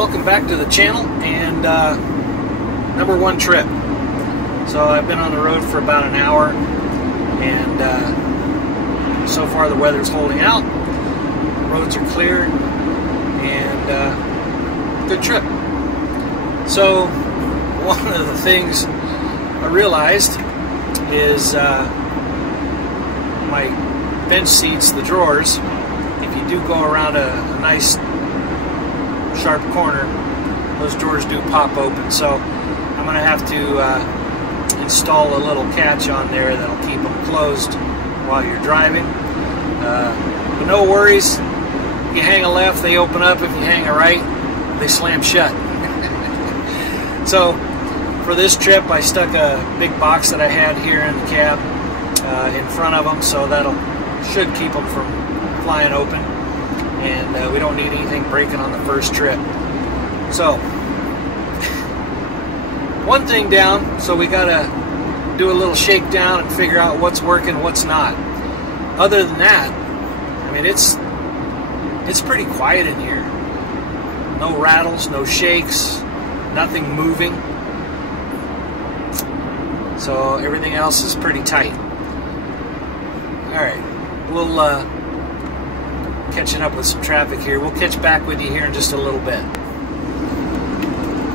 welcome back to the channel and number one trip. So I've been on the road for about an hour and so far the weather's holding out, roads are clear, and good trip. So one of the things I realized is my bench seats, the drawers, if you do go around a nice sharp corner, those drawers do pop open. So I'm going to have to install a little catch on there that'll keep them closed while you're driving. But no worries, if you hang a left, they open up. If you hang a right, they slam shut. So for this trip, I stuck a big box that I had here in the cab in front of them, so should keep them from flying open, and we don't need anything breaking on the first trip. So one thing down, so we gotta do a little shakedown and figure out what's working, what's not. Other than that, I mean, it's pretty quiet in here. No rattles, no shakes, nothing moving. So everything else is pretty tight. Alright, we'll catching up with some traffic here. We'll catch back with you here in just a little bit.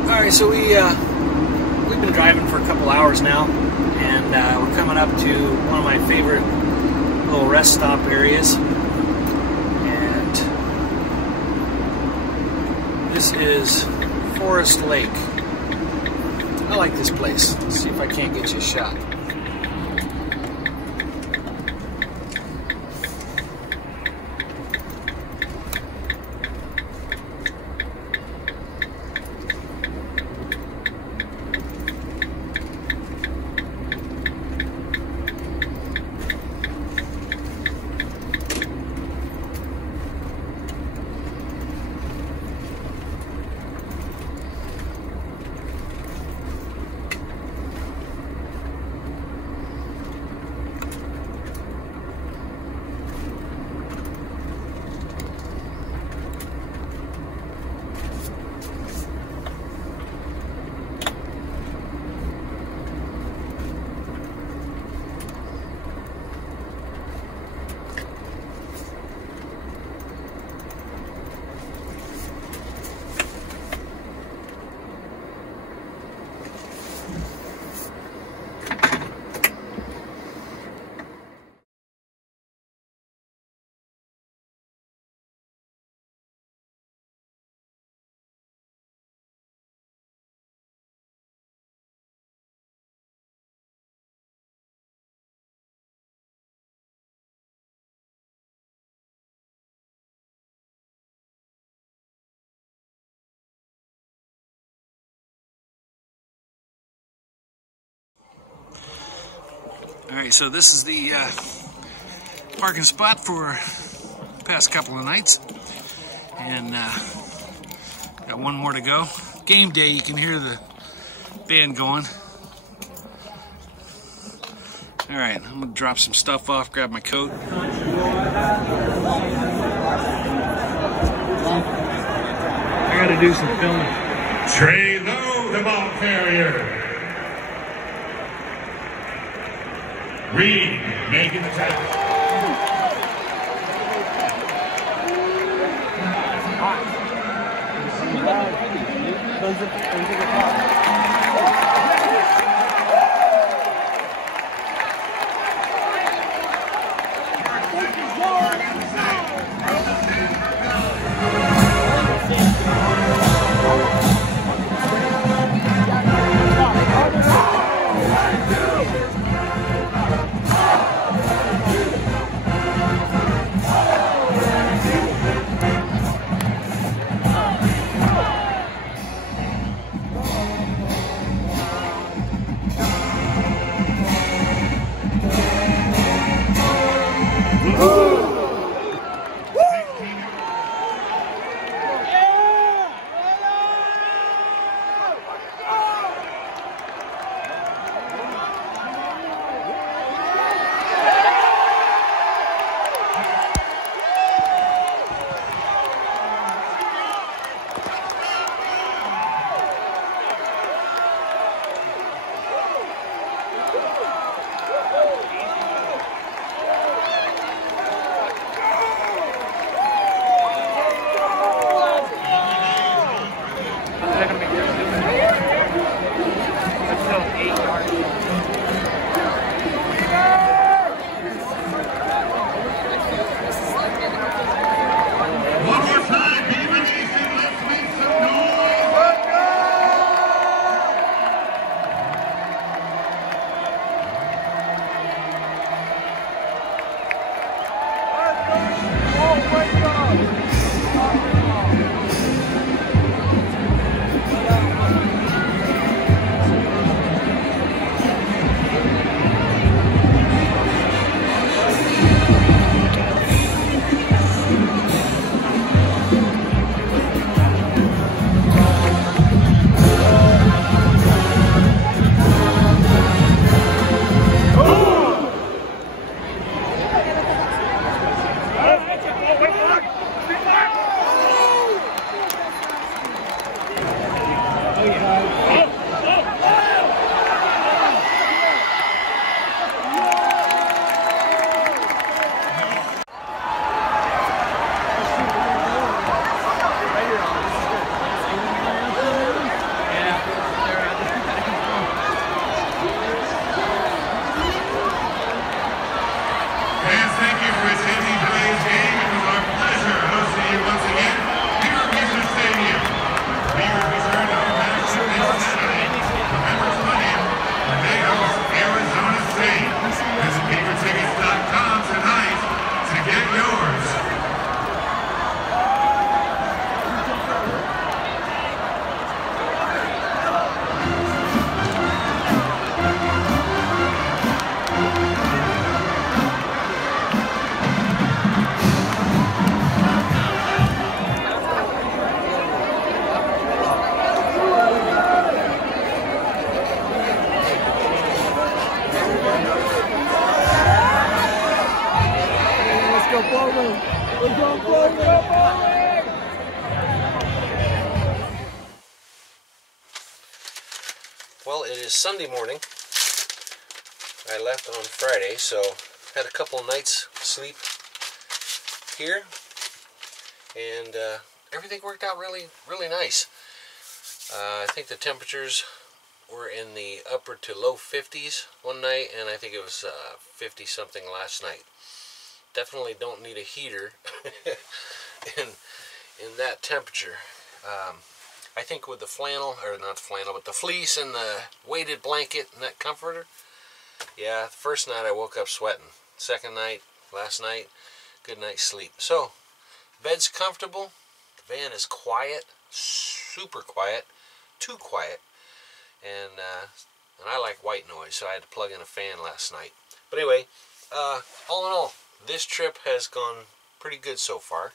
Alright, so we've been driving for a couple hours now, and we're coming up to one of my favorite little rest stop areas. And this is Forest Lake. I like this place. Let's see if I can't get you a shot. Alright, so this is the parking spot for the past couple of nights, and got one more to go. Game day, you can hear the band going. Alright, I'm going to drop some stuff off, grab my coat. I got to do some filming. Trey low, the ball carrier. Reed making the tackle. Well, it is Sunday morning. I left on Friday, so had a couple of nights sleep here, and everything worked out really nice. I think the temperatures were in the upper to low 50s one night, and I think it was 50 something last night. Definitely don't need a heater in that temperature. I think with the flannel, or not the flannel, but the fleece and the weighted blanket and that comforter, yeah, the first night I woke up sweating. Second night, last night, good night's sleep. So, bed's comfortable, the van is quiet, super quiet, too quiet, and I like white noise, so I had to plug in a fan last night. But anyway, all in all, this trip has gone pretty good so far,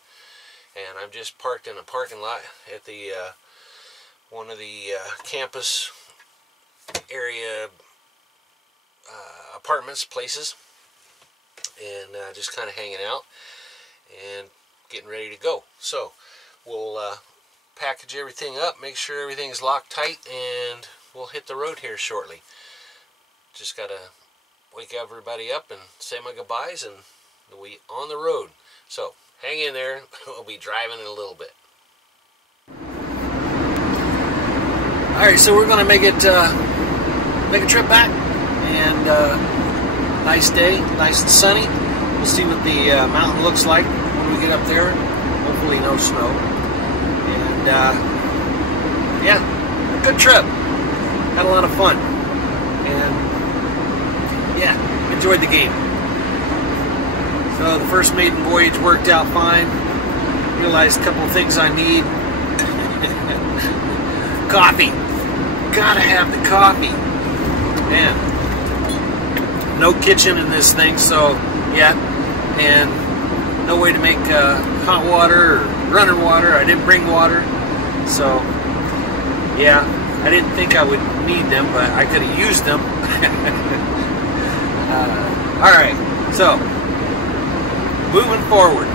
and I'm just parked in a parking lot at the one of the campus area apartments, places, and just kind of hanging out and getting ready to go. So we'll package everything up, make sure everything's locked tight, and we'll hit the road here shortly. Just gotta wake everybody up and say my goodbyes, and we on the road. So hang in there. We'll be driving in a little bit. Alright, so we're gonna make a trip back, and nice day, nice and sunny. We'll see what the mountain looks like when we get up there. Hopefully no snow. And yeah, good trip. Had a lot of fun, and yeah, enjoyed the game. So the first maiden voyage worked out fine. Realized a couple of things I need. Coffee. Gotta have the coffee. Man. No kitchen in this thing, so yeah. And no way to make hot water or running water. I didn't bring water. So yeah, I didn't think I would need them, but I could have used them. Alright, so moving forward.